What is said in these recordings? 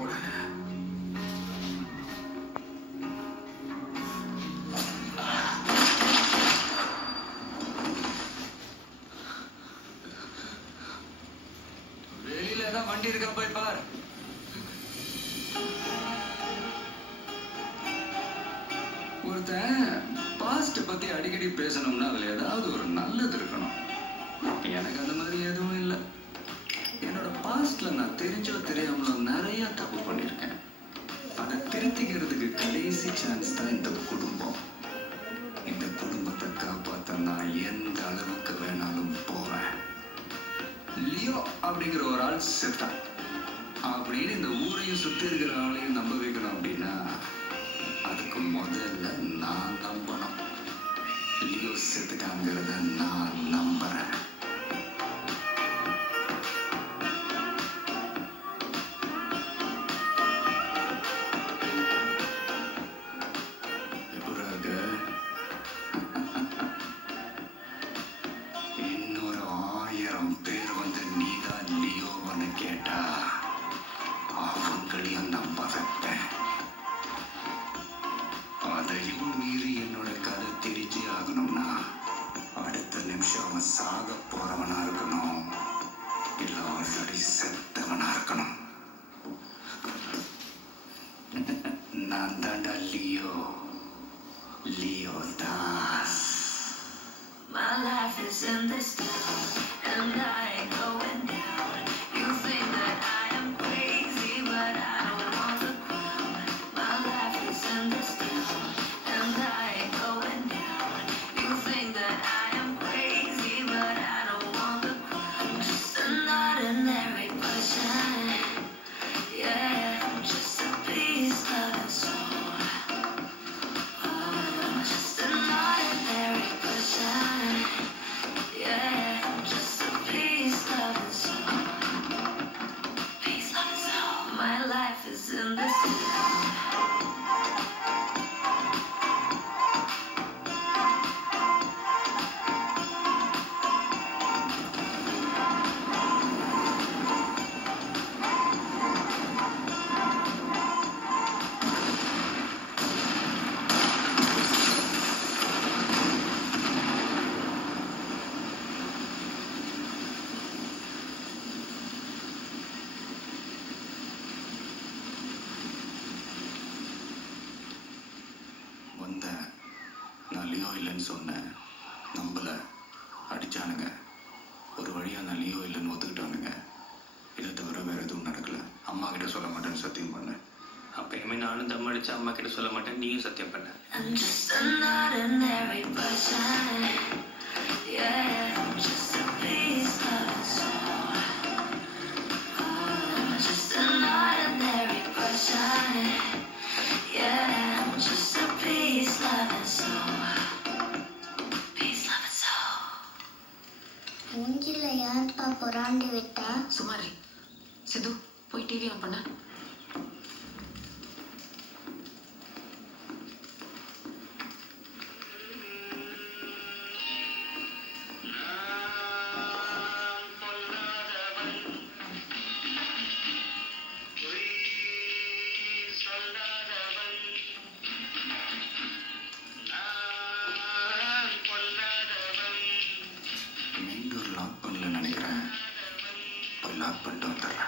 போல. வெளியில ஏதாவது வண்டி இருக்கா போய் பார். ஒருத்தன் பாஸ்ட் பத்தி அடிக்கடி பேசணும்னா அதுல ஏதாவது ஒரு நல்லது இருக்கணும். எனக்கு அந்த மாதிரி எதுவும் இல்லை. என்னோட பாஸ்ட்ல நான் தெரிஞ்சோ தெரியாமலோ நிறைய தப்பு பண்ணியிருக்கேன். அதை திருத்திக்கிறதுக்கு கடைசி சான்ஸ் தான் இந்த குடும்பம். இந்த குடும்பத்தை காப்பாற்ற நான் எந்த அளவுக்கு வேணாலும் போவேன். லியோ அப்படிங்கிற ஒரு ஆள் செத்தான் அப்படின்னு இந்த ஊரையும் சுத்தி இருக்கிற ஆளையும் நம்ப வைக்கணும் அப்படின்னா அதுக்கு முதல்ல நான் நம்பணும். லியோ செத்துட்டாங்கிறத நான் நம்புறேன். இன்னொரு 1000 பேர் வந்து நீதான் லியோவன்னு கேட்டா அவங்களையும் நம்ப வைப்பேன். அதையும் மீறி என்னோட கதை திரிச்சு ஆகணும்னா அடுத்த நிமிஷம் அவன் சாக போறவனா இருக்கணும், இல்ல ஆல்ரெடி செத்தவனா இருக்கணும். நான் தாண்டா Leo, Leo Das. My life is in this town, and I ain't going down. You think that I am crazy, but I don't want the crown. My life is in this town, and I ain't going down. You think that I am crazy, but I don't want the crown. Just an ordinary person, yeah, just a peace loving soul. Oh, just an ordinary person. My life is in this town. வந்தேன், நான் Leo இல்லைன்னு சொன்னேன், நம்பல, அடிச்சானுங்க. ஒரு வழியா நான் Leo இல்லைன்னு ஒத்துக்கிட்டானுங்க. இதை தவிர வேற எதுவும் நடக்கல. அம்மா கிட்ட சொல்ல மாட்டேன்னு சத்தியம் பண்ணேன். அப்பயுமே நானும் தம் அடிச்சு அம்மா கிட்ட சொல்ல மாட்டேன், நீயும் சத்தியம் பண்ண. I'm just an ordinary person, yeah, just a peace loving soul. I'm just an ordinary person, yeah, just a peace loving soul. Peace loving soul. மூஞ்சில ஏன்பா புறாண்டி விட்டா? சுமாரி சித்து போய் டிவி ஆன் பண்ண. மெயின் லாக் பண்ணல நினைக்கிறேன். போய் லாக் பண்ணிட்டு வந்துடுறேன்.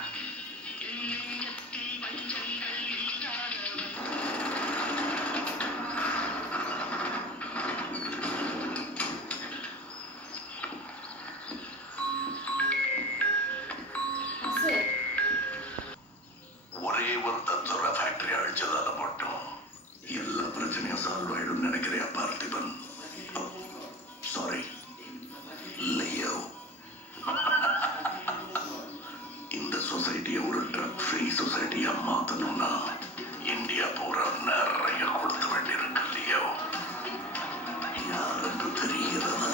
ஒரே ஒரு தத்துவ ஃபேக்டரி அழிச்சதால மட்டும் எல்லா பிரச்சனையும் சால்வ் ஆயிடும் நினைக்கிறியா பார்த்திபன்? Sorry Leo. இந்த சொசைட்டியை ஒரு ட்ரக் ஃப்ரீ சொசைட்டியா மாத்தணும்னா இந்தியா பூரா நிறைய கொடுக்க வேண்டியிருக்கு லியோ. யாருக்கு தெரிகிறதா?